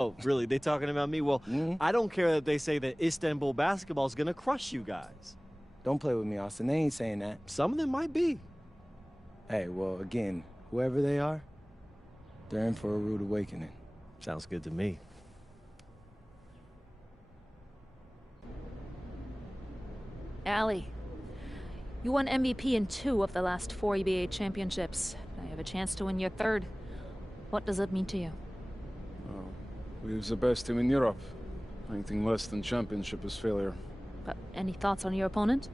Oh, really? They talking about me? Well, I don't care that they say that Istanbul basketball is going to crush you guys. Don't play with me, Austin. They ain't saying that. Some of them might be. Hey, well, again, whoever they are, they're in for a rude awakening. Sounds good to me. Allie, you won MVP in 2 of the last 4 EBA championships. Now you have a chance to win your 3rd. What does it mean to you? We was the best team in Europe. Anything less than championship is failure. But any thoughts on your opponent?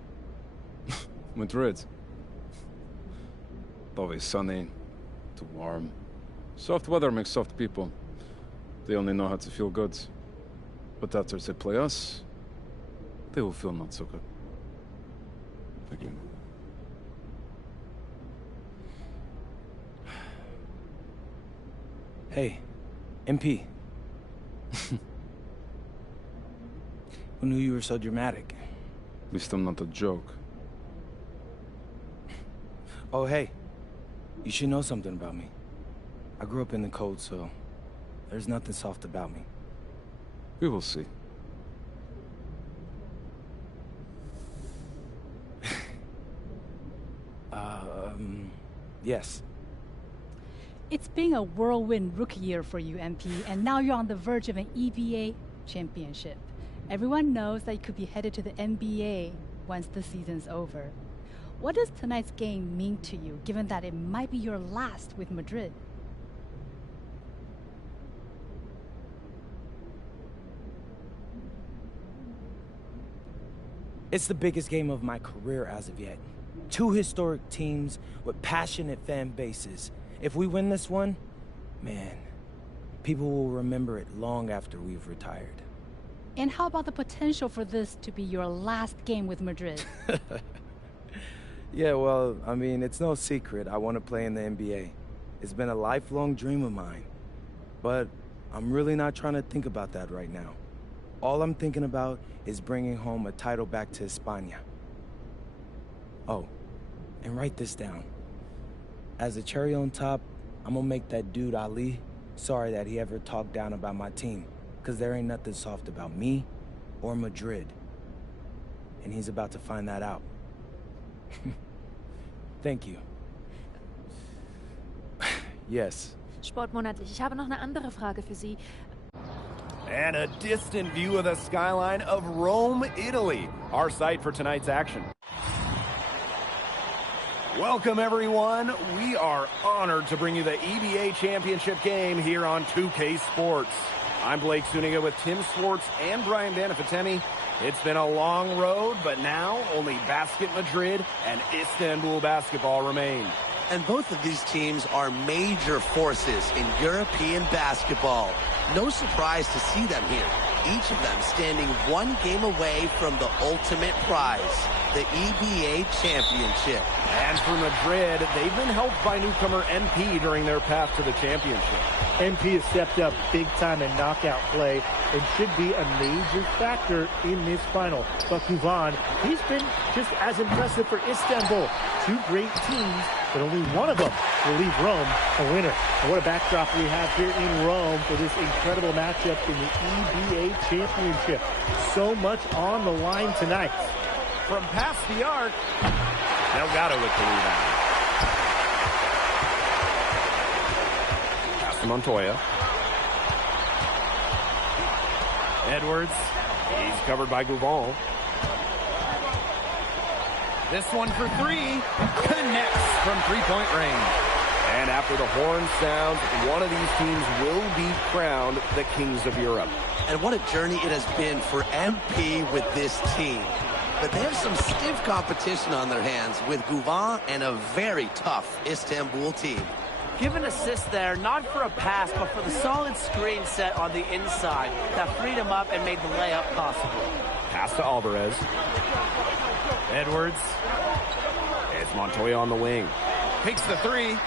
Madrid. Always sunny, too warm. Soft weather makes soft people. They only know how to feel good. But after they play us, they will feel not so good. Thank you. Hey, MP. Who knew you were so dramatic? At least I'm not a joke. Oh, hey. You should know something about me. I grew up in the cold, so there's nothing soft about me. We will see. Yes. It's been a whirlwind rookie year for you, MP, and now you're on the verge of an EBA championship. Everyone knows that you could be headed to the NBA once the season's over. What does tonight's game mean to you, given that it might be your last with Madrid? It's the biggest game of my career as of yet. 2 historic teams with passionate fan bases. If we win this one, man, people will remember it long after we've retired. And how about the potential for this to be your last game with Madrid? Yeah, well, I mean, it's no secret I want to play in the NBA. It's been a lifelong dream of mine. But I'm really not trying to think about that right now. All I'm thinking about is bringing home a title back to España. Oh, and write this down. As a cherry on top, I'm gonna make that dude Ali sorry that he ever talked down about my team, because there ain't nothing soft about me or Madrid. And he's about to find that out. Thank you. Yes. Sportmonatlich, ich habe noch eine andere Frage für Sie. And a distant view of the skyline of Rome, Italy, our site for tonight's action. Welcome, everyone. We are honored to bring you the EBA Championship game here on 2K Sports. I'm Blake Zuniga with Tim Swartz and Brian Banafitemi. It's been a long road, but now only Basket Madrid and Istanbul basketball remain. And both of these teams are major forces in European basketball. No surprise to see them here. Each of them standing 1 game away from the ultimate prize, the EBA Championship. And for Madrid, they've been helped by newcomer MP during their path to the championship. MP has stepped up big time in knockout play and should be a major factor in this final. But Guvan, he's been just as impressive for Istanbul. 2 great teams, but only one of them will leave Rome a winner. And what a backdrop we have here in Rome for this incredible matchup in the EBA Championship. So much on the line tonight. From past the arc, Delgado with the rebound. Pass to Montoya. Edwards, he's covered by Gouval. This one for 3, connects from 3-point range. And after the horn sounds, one of these teams will be crowned the Kings of Europe. And what a journey it has been for MP with this team. But they have some stiff competition on their hands with Gouval and a very tough Istanbul team. Give an assist there, not for a pass, but for the solid screen set on the inside that freed him up and made the layup possible. Pass to Alvarez. Edwards. It's Montoya on the wing. Takes the 3.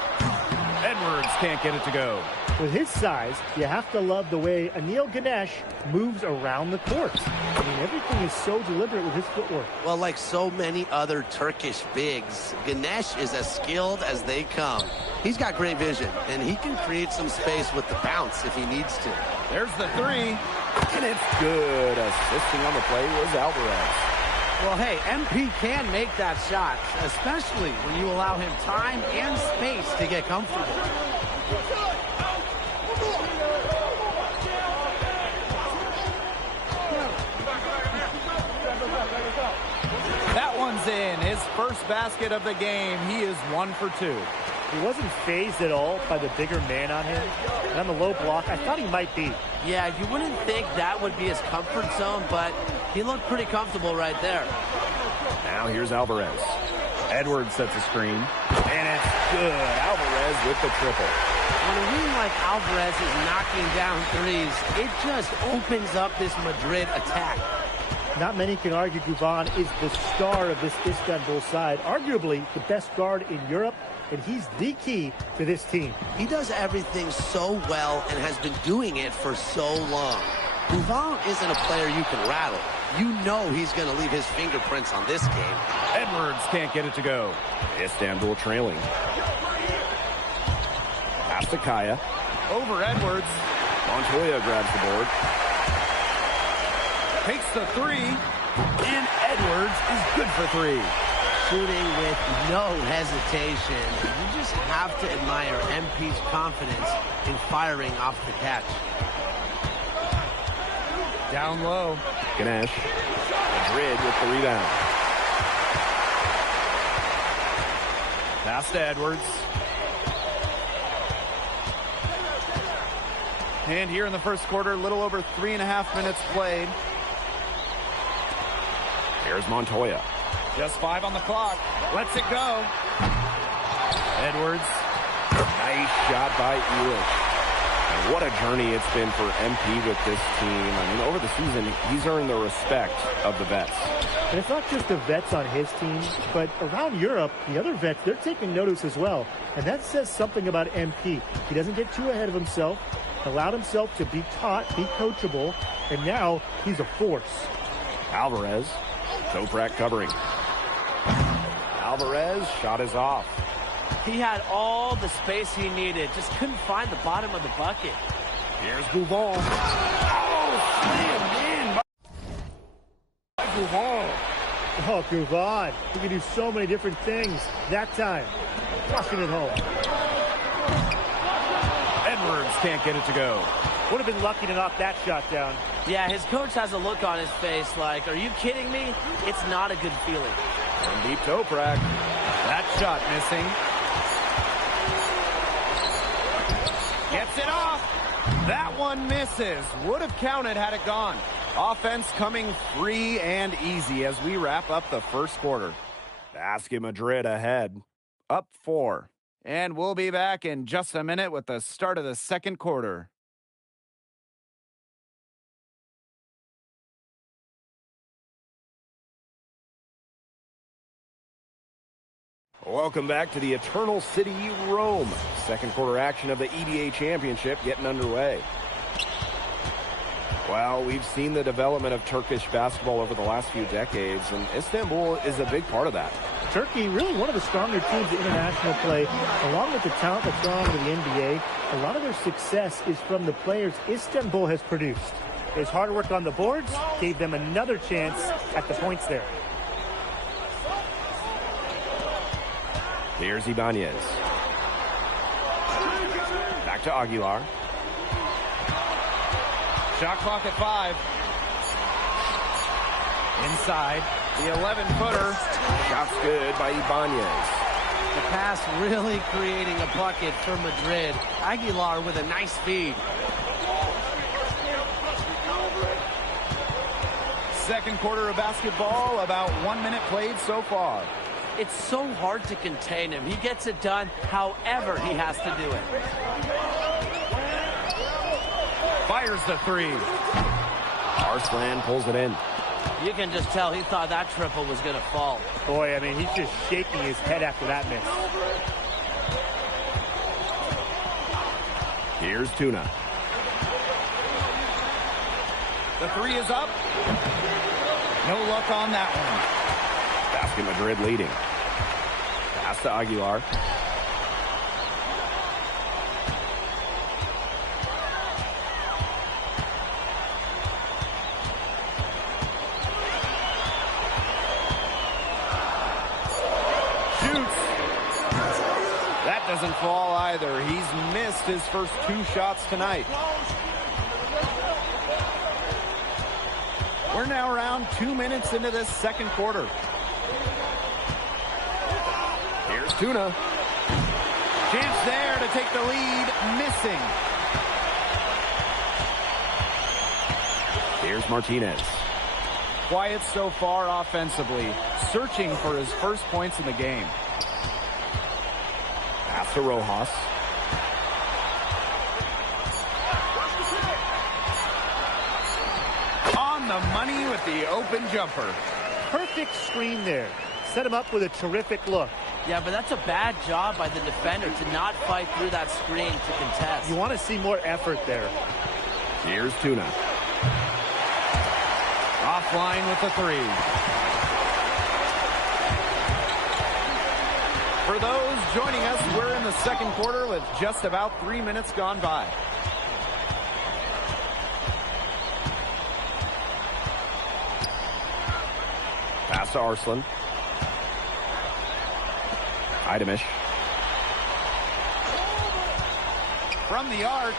Edwards can't get it to go. With his size, you have to love the way Anil Ganesh moves around the court. I mean, everything is so deliberate with his footwork. Well, like so many other Turkish bigs, Ganesh is as skilled as they come. He's got great vision, and he can create some space with the bounce if he needs to. There's the three, and it's good. Assisting on the play was Alvarez. Well, hey, MP can make that shot, especially when you allow him time and space to get comfortable. That one's in. His first basket of the game. He is 1 for 2. He wasn't phased at all by the bigger man on him. And on the low block, I thought he might be. Yeah, you wouldn't think that would be his comfort zone, but he looked pretty comfortable right there. Now here's Alvarez. Edwards sets a screen, and it's good. Alvarez with the triple. When a wing like Alvarez is knocking down threes, it just opens up this Madrid attack. Not many can argue Guvan is the star of this Istanbul side, arguably the best guard in Europe, and he's the key to this team. He does everything so well and has been doing it for so long. Guvan isn't a player you can rattle. You know he's going to leave his fingerprints on this game. Edwards can't get it to go. Istanbul trailing. Pass to Kaya. Over Edwards. Montoya grabs the board. Takes the three. And Edwards is good for 3. Shooting with no hesitation. You just have to admire MP's confidence in firing off the catch. Down low. Ganesh. Madrid with the rebound. Pass to Edwards. And here in the first quarter, a little over 3.5 minutes played. Here's Montoya. Just 5 on the clock. Lets it go. Edwards. Nice shot by Elich. And what a journey it's been for MP with this team. I mean, over the season, he's earned the respect of the vets. And it's not just the vets on his team, but around Europe, the other vets, they're taking notice as well. And that says something about MP. He doesn't get too ahead of himself, allowed himself to be taught, be coachable, and now he's a force. Alvarez. Toprak covering. Alvarez, shot is off. He had all the space he needed, just couldn't find the bottom of the bucket. Here's Guvan. Oh, slammed in by Guvan. Oh, Guvan. He can do so many different things. That time, flushing it home. Edwards can't get it to go. Would have been lucky to knock that shot down. Yeah, his coach has a look on his face like, are you kidding me? It's not a good feeling. From deep Toprak. That shot missing. Gets it off. That one misses. Would have counted had it gone. Offense coming free and easy as we wrap up the first quarter. Basket Madrid ahead. Up 4. And we'll be back in just a minute with the start of the second quarter. Welcome back to the Eternal City, Rome. Second quarter action of the EBA Championship getting underway. Well, we've seen the development of Turkish basketball over the last few decades, and Istanbul is a big part of that. Turkey, really one of the stronger teams in international play, along with the talent that's gone to the NBA. A lot of their success is from the players Istanbul has produced. His hard work on the boards gave them another chance at the points there. Here's Ibanez. Back to Aguilar. Shot clock at 5. Inside, the 11-footer. Shot's good by Ibanez. The pass really creating a bucket for Madrid. Aguilar with a nice feed. Second quarter of basketball, about 1 minute played so far. It's so hard to contain him. He gets it done however he has to do it. Fires the 3. Arslan pulls it in. You can just tell he thought that triple was going to fall. Boy, I mean, he's just shaking his head after that miss. Here's Tuna. The 3 is up. No luck on that one. Basket Madrid leading. Pass to Aguilar. doesn't fall either. He's missed his first 2 shots tonight. We're now around 2 minutes into this second quarter. Here's Tuna. Chance there to take the lead, missing. Here's Martinez. Quiet so far offensively, searching for his first points in the game. Pass to Rojas. On the money with the open jumper. Perfect screen there. Set him up with a terrific look. Yeah, but that's a bad job by the defender to not fight through that screen to contest. You want to see more effort there. Here's Tuna. Offline with the 3. For those joining us, we're in the second quarter with just about 3 minutes gone by. Pass to Arslan. Idamish. From the arc.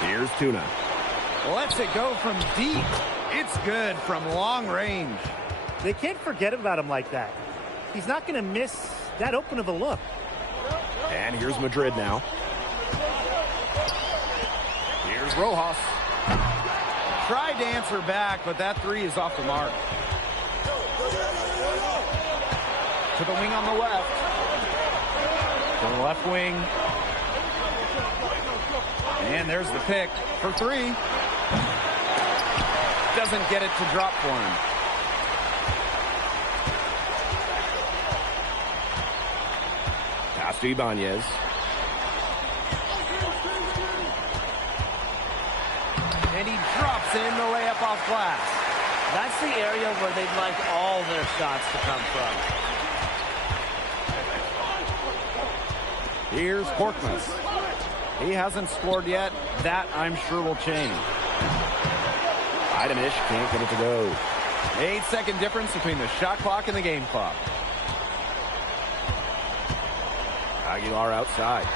Here's Tuna. Lets it go from deep. It's good from long range. They can't forget about him like that. He's not going to miss that open of a look. And here's Madrid now. Here's Rojas. Tried to answer back, but that 3 is off the mark. To the wing on the left. To the left wing. And there's the pick for 3. Doesn't get it to drop for him. Pass to Ibanez. And he drops in the layup off glass. That's the area where they'd like all their shots to come from. Here's Korkmaz. He hasn't scored yet. That, I'm sure, will change. Idamish can't get it to go. 8-second difference between the shot clock and the game clock. Aguilar outside.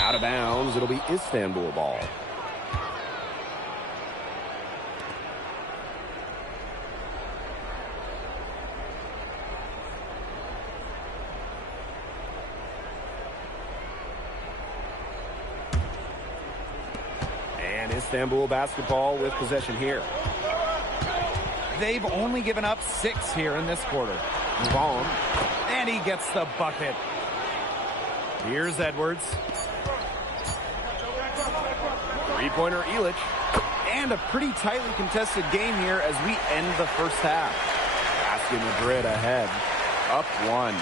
Out of bounds. It'll be Istanbul ball. And Istanbul basketball with possession here. They've only given up 6 here in this quarter. Vaughn, and he gets the bucket. Here's Edwards. Three-pointer Illich. And a pretty tightly contested game here as we end the first half. Basket Madrid ahead. Up 1.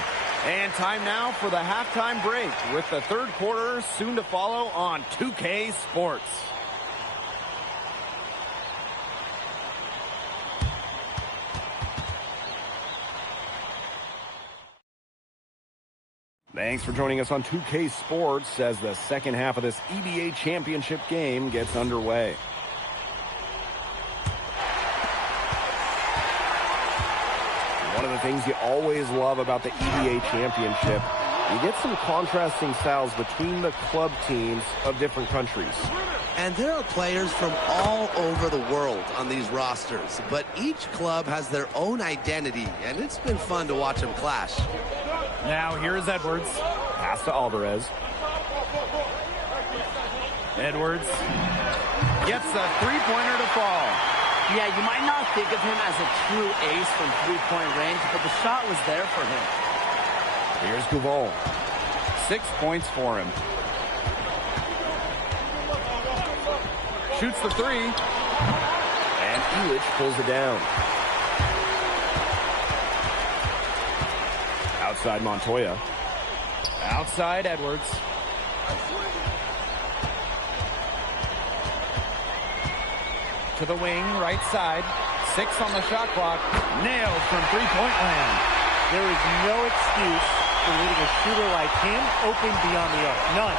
And time now for the halftime break with the third quarter soon to follow on 2K Sports. Thanks for joining us on 2K Sports as the second half of this EBA championship game gets underway. One of the things you always love about the EBA championship, you get some contrasting styles between the club teams of different countries. And there are players from all over the world on these rosters, but each club has their own identity, and it's been fun to watch them clash. Now here's Edwards. Pass to Alvarez. Edwards gets the three-pointer to fall. Yeah, you might not think of him as a true ace from three-point range, but the shot was there for him. Here's Guvon. 6 points for him. Shoots the 3. And Illich pulls it down. Outside Montoya. Outside Edwards. To the wing, right side. 6 on the shot clock. Nailed from three-point land. There is no excuse for leaving a shooter like him open beyond the arc. None.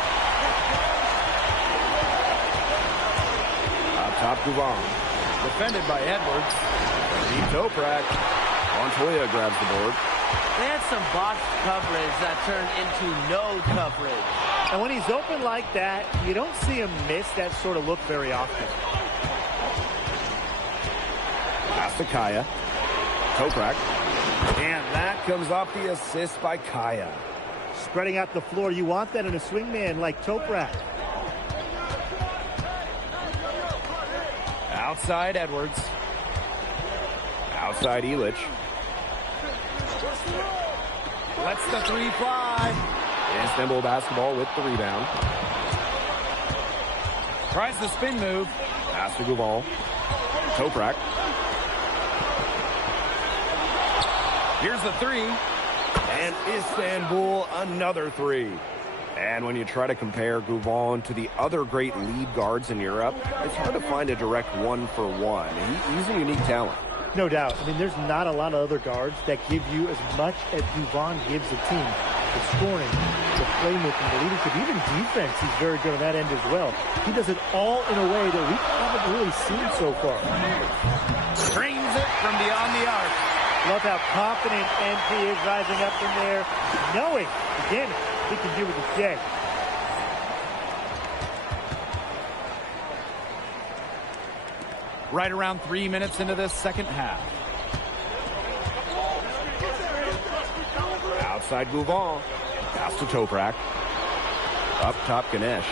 Up top, Guvon. Defended by Edwards. Deep Toprak. Montoya grabs the board. They had some botched coverage that turned into no coverage. And when he's open like that, you don't see him miss that sort of look very often. Pass to Kaya. Toprak. And that comes off the assist by Kaya. Spreading out the floor, you want that in a swingman like Toprak. Outside Edwards. Outside Elich. Lets the three fly. Istanbul basketball with the rebound. Tries the spin move. Pass to Guval. Toprak. Here's the three. And Istanbul another three. And when you try to compare Guval to the other great lead guards in Europe, it's hard to find a direct one-for-one. He's a unique talent. No doubt. I mean, there's not a lot of other guards that give you as much as Guval gives a team. The scoring, the playmaking, the leadership, even defense, he's very good on that end as well. He does it all in a way that we haven't really seen so far. Drains it from beyond the arc. Love how confident MP is rising up from there, knowing, again, he can do with his J. Right around 3 minutes into this second half. Outside Guval. Pass to Toprak. Up top Ganesh.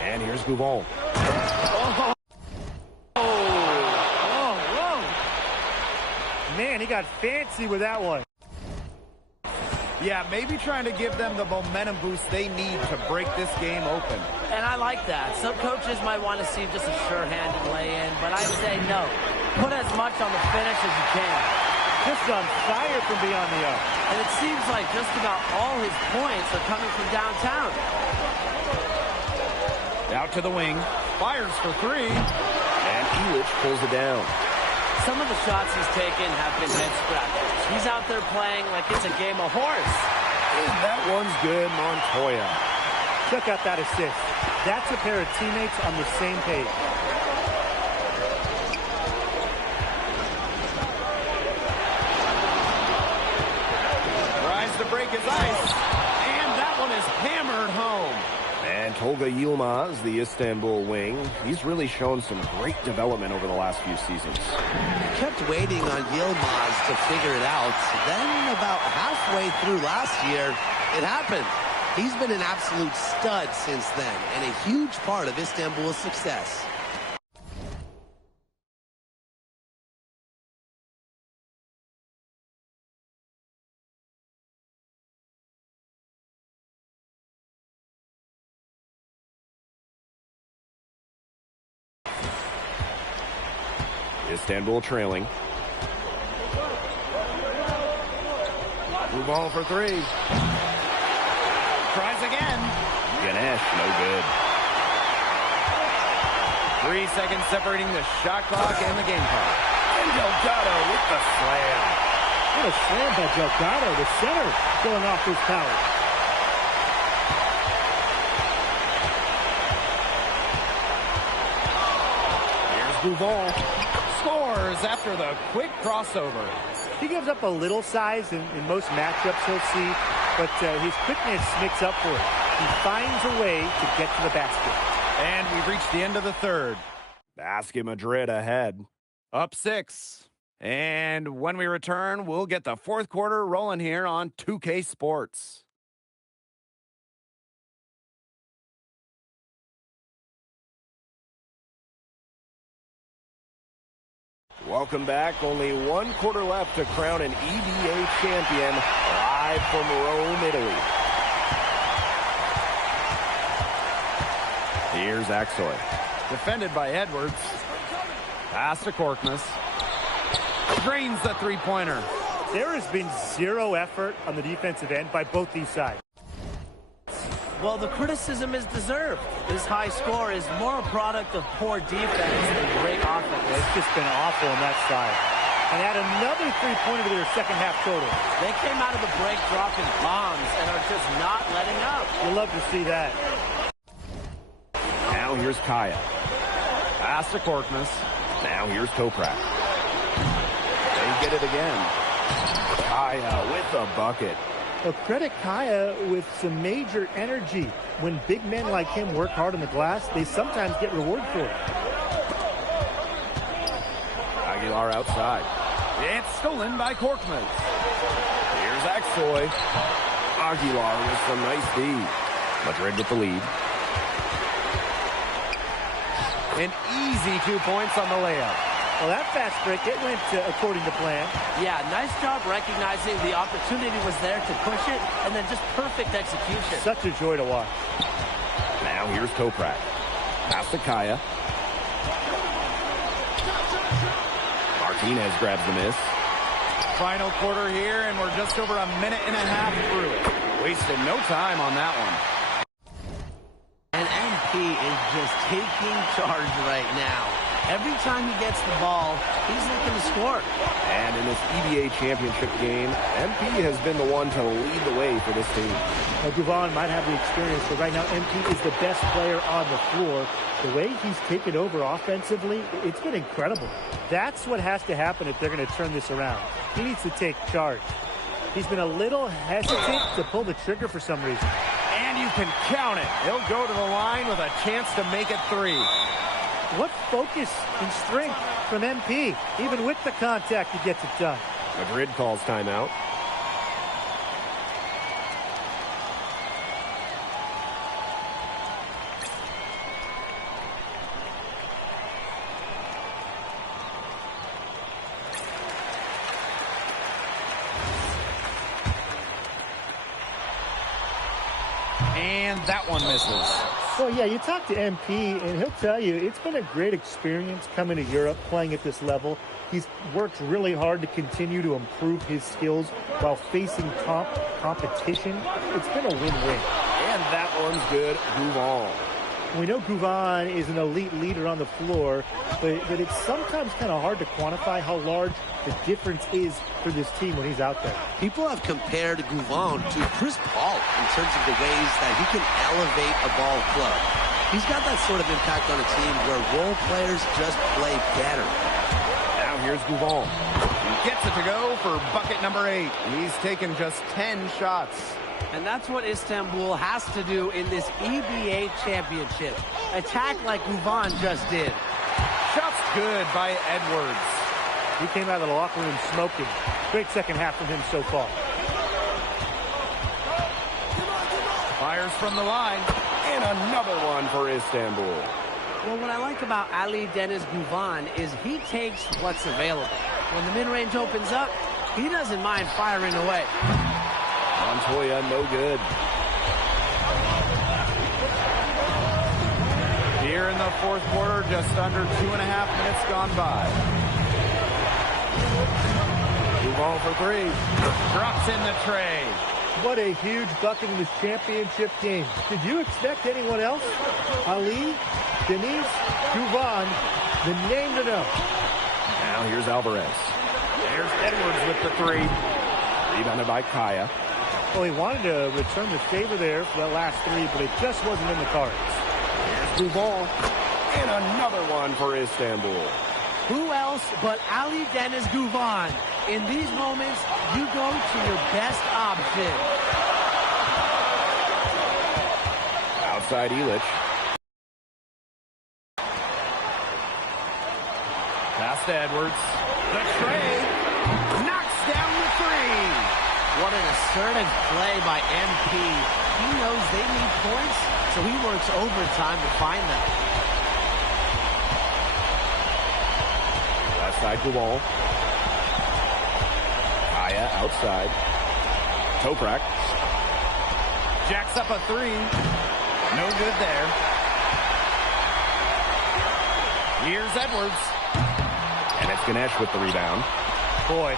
And here's Guval. Man, he got fancy with that one. Yeah, maybe trying to give them the momentum boost they need to break this game open. And I like that. Some coaches might want to see just a sure-handed lay-in, but I say no. Put as much on the finish as you can. Just on fire from beyond the arc. And it seems like just about all his points are coming from downtown. Out to the wing. Fires for three. And Elich pulls it down. Some of the shots he's taken have been head-scratchers. He's out there playing like it's a game of horse. And that one's good, Montoya. Check out that assist. That's a pair of teammates on the same page. Tries to break his ice. And that one is hammered home. And Tolga Yilmaz, the Istanbul wing, he's really shown some great development over the last few seasons. Kept waiting on Yilmaz to figure it out. Then about halfway through last year, it happened. He's been an absolute stud since then and a huge part of Istanbul's success. Istanbul trailing. Move on for three. Tries again. Ganesh, no good. 3 seconds separating the shot clock and the game clock. And Delgado with the slam. What a slam by Delgado, the center, going off his power. Here's Guval. Scores after the quick crossover. He gives up a little size in most matchups he'll see, but his quickness makes up for it. He finds a way to get to the basket. And we've reached the end of the third. Basket Madrid ahead. Up 6. And when we return, we'll get the fourth quarter rolling here on 2K Sports. Welcome back. Only 1 quarter left to crown an EBA champion live from Rome, Italy. Here's Aksoy. Defended by Edwards. Pass to Korkmaz. Drains the three-pointer. There has been zero effort on the defensive end by both these sides. Well, the criticism is deserved. This high score is more a product of poor defense than great offense. It's just been awful on that side. And add another three-pointer to their second half total. They came out of the break dropping bombs and are just not letting up. You love to see that. Now here's Kaya. Pass to Korkmaz. Now here's Toprak. They get it again. Kaya with a bucket. Well, credit Kaya with some major energy. When big men like him work hard on the glass, they sometimes get rewarded for it. Aguilar outside. It's stolen by Korkmaz. Here's Aksoy. Aguilar with some nice D. Madrid with the lead. An easy 2 points on the layup. Well, that fast break, it went according to plan. Yeah, nice job recognizing the opportunity was there to push it, and then just perfect execution. Such a joy to watch. Now here's Toprak. Pass to Kaya. Martinez grabs the miss. Final quarter here, and we're just over a minute and a half through it. Wasted no time on that one. And MP is just taking charge right now. Every time he gets the ball, he's looking to score. And in this EBA championship game, MP has been the one to lead the way for this team. Now, Gouvan might have the experience, but right now MP is the best player on the floor. The way he's taken over offensively, it's been incredible. That's what has to happen if they're going to turn this around. He needs to take charge. He's been a little hesitant to pull the trigger for some reason. And you can count it. He'll go to the line with a chance to make it three. What focus and strength from MP. Even with the contact, he gets it done. Madrid calls timeout. And that one misses. Well, yeah, you talk to MP, and he'll tell you it's been a great experience coming to Europe, playing at this level. He's worked really hard to continue to improve his skills while facing competition. It's been a win-win. And that one's good. Gouvan. We know Gouvan is an elite leader on the floor, but it's sometimes kind of hard to quantify how large the difference is for this team when he's out there. People have compared Gouvan to Chris Paul in terms of the ways that he can elevate a ball club. He's got that sort of impact on a team where role players just play better. Now here's Gouvan. He gets it to go for bucket number 8. He's taken just 10 shots. And that's what Istanbul has to do in this EBA championship. Attack like Gouvan just did. Shots good by Edwards. He came out of the locker room smoking. Great second half from him so far. Fires from the line. And another one for Istanbul. Well, what I like about Ali Deniz Gouvan is he takes what's available. When the mid-range opens up, he doesn't mind firing away. Montoya, no good. Here in the fourth quarter, just under 2.5 minutes gone by. Gouvan for 3. Drops in the tray. What a huge bucket in this championship game. Did you expect anyone else? Ali, Deniz, Gouvan, the name to know. Now here's Alvarez. There's Edwards with the 3. Rebounded by Kaya. Well, he wanted to return the favor there for that last 3, but it just wasn't in the cards. Here's Gouvan. And another one for Istanbul. Who else but Ali Deniz Gouvan? In these moments, you go to your best option. Outside Illich. Pass to Edwards. The tray. Knocks down the 3. What an assertive play by MP. He knows they need points, so he works overtime to find them. Left side Gouvan. Kaya outside. Toprak. Jacks up a 3. No good there. Here's Edwards. And it's Ganesh with the rebound. Boy,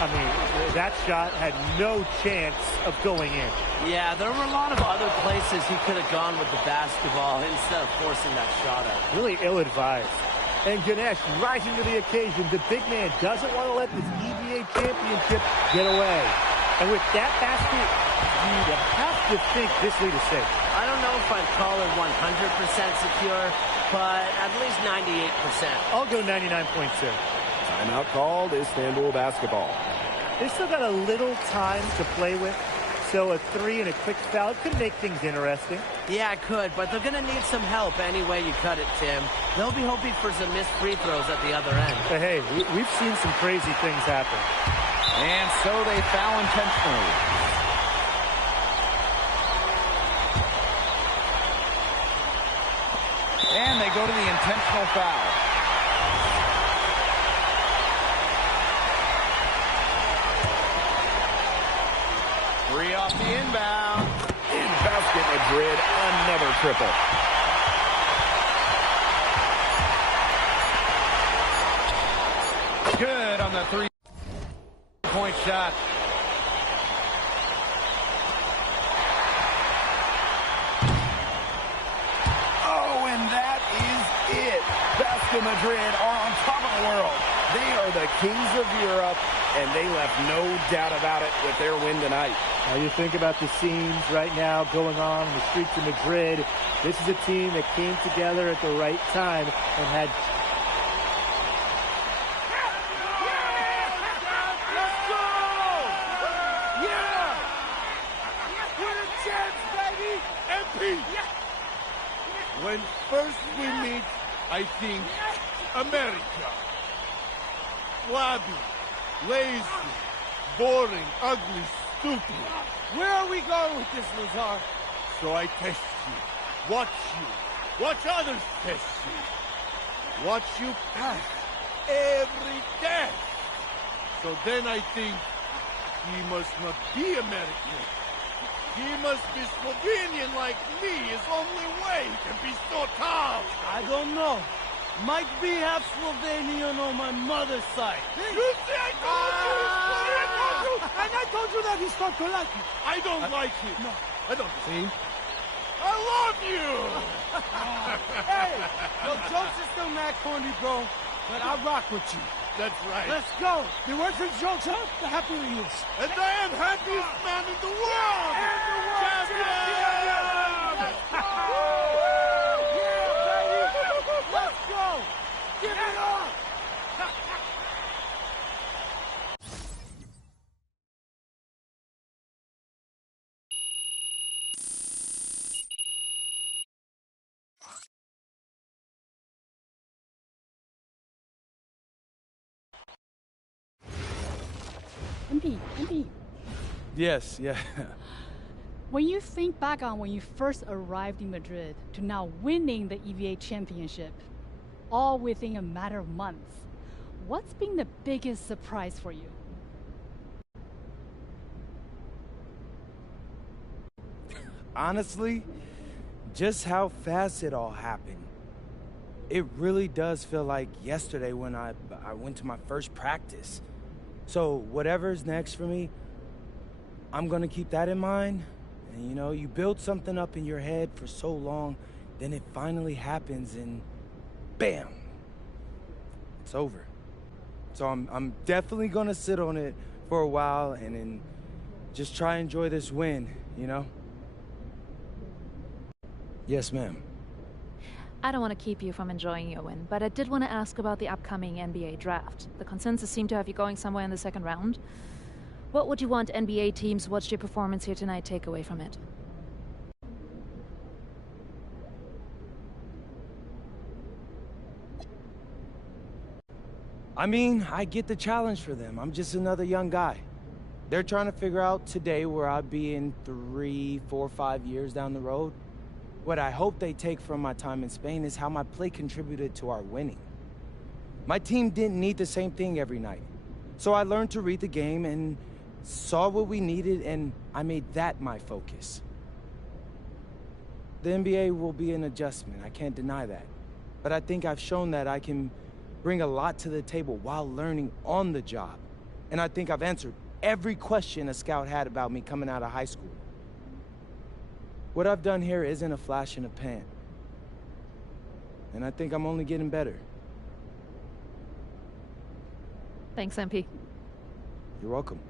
I mean, that shot had no chance of going in. Yeah, there were a lot of other places he could have gone with the basketball instead of forcing that shot out. Really ill-advised. And Ganesh rising to the occasion. The big man doesn't want to let this EBA championship get away. And with that basket, you'd have to think this lead is safe. I don't know if I'd call it 100% secure, but at least 98%. I'll go 99.2. Timeout called, Istanbul basketball. They still got a little time to play with, so a 3 and a quick foul could make things interesting. Yeah, it could, but they're going to need some help any way you cut it, Tim. They'll be hoping for some missed free throws at the other end. But hey, we've seen some crazy things happen. And so they foul intentionally. And they go to the intentional foul. Three off the inbound. In basket, Madrid, another triple. Good on the three-point shot. Oh, and that is it. Basket Madrid are on top of the world. They are the kings of Europe, and they left no doubt about it with their win tonight. Now you think about the scenes right now going on in the streets of Madrid. This is a team that came together at the right time and had... Let's go! Yeah! We're a chance, baby! MP! When first we meet, I think America. Flabby, lazy, boring, ugly, stupid. Where are we going with this, Lazar? So I test you, watch others test you, watch you pass every test. So then I think he must not be American. He must be Slovenian like me. His only way he can be so tough. I don't know. Might be half Slovenian on my mother's side. You see, I told you! And I told you that he's not to like you. I don't like him. No, I don't. See? I love you! Hey, no jokes is still mad corny, bro. But I rock with you. That's right. Let's go. The worse the jokes, huh? The happier he is. And I am happiest man in the world! Champion! Let's go! Let's go! Give it up! MP. Yes, yeah. When you think back on when you first arrived in Madrid to now winning the EVA championship, all within a matter of months, what's been the biggest surprise for you? Honestly, just how fast it all happened. It really does feel like yesterday when I went to my first practice. So whatever's next for me, I'm gonna keep that in mind. And you know, you build something up in your head for so long, then it finally happens and bam, it's over. So I'm definitely gonna sit on it for a while and then just try and enjoy this win, you know? Yes, ma'am. I don't want to keep you from enjoying your win, but I did want to ask about the upcoming NBA draft. The consensus seemed to have you going somewhere in the second round. What would you want NBA teams who watched your performance here tonight take away from it? I mean, I get the challenge for them. I'm just another young guy. They're trying to figure out today where I'll be in 3, 4, 5 years down the road. What I hope they take from my time in Spain is how my play contributed to our winning. My team didn't need the same thing every night. So I learned to read the game and saw what we needed, and I made that my focus. The NBA will be an adjustment, I can't deny that. But I think I've shown that I can bring a lot to the table while learning on the job. And I think I've answered every question a scout had about me coming out of high school. What I've done here isn't a flash in the pan. And I think I'm only getting better. Thanks, MP. You're welcome.